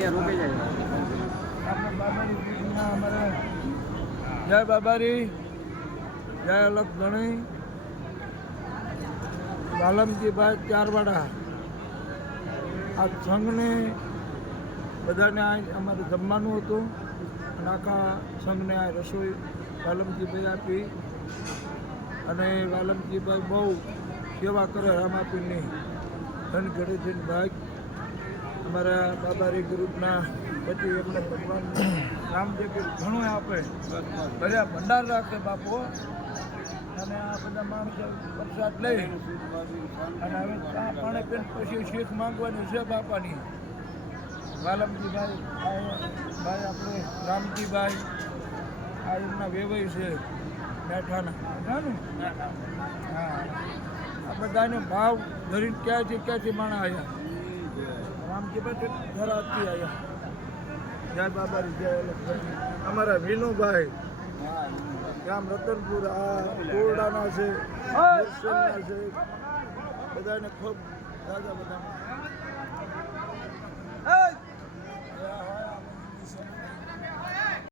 અહીંયા રોકાઈ જાય. આપણે બાબારી દીકરીના અમારે જય બાબારી, જય અલગ ગણી, વાલમજીભાઈ ચારવાડા. આ સંઘને બધાને આ અમારે જમવાનું હતું અને આખા સંઘને આ રસોઈ વાલમજીભાઈ આપી અને વાલમજીભાઈ બહુ સેવા કરે રામાપીરની ધનગઢીથી ભાઈ. અમારા બાબારી ગ્રુપના પછી એમને ભગવાન રામદેવ ઘણું આપે, બધા ભંડાર રાખે બાપુ. અને આ બધા માણસો પ્રસાદ લઈ અને હવે ચા પાણી પીને પછી શીખ માંગવાની છે બાપાની. વાલમજીભાઈ ભાઈ આપણે રામજીભાઈ આ એમના વેવાઈ છે મેઠાના ને. હા, આ બધાને ભાવ ધરીને ક્યાંથી માણા આવ્યા. રામજીભાઈ ધરાથી આવ્યા. જય બાબારી, જય અલગ. અમારા વિનુભાઈ ગામ રતનપુર આ કોરડાના છે, છે બધાને ખૂબ દાદા બધા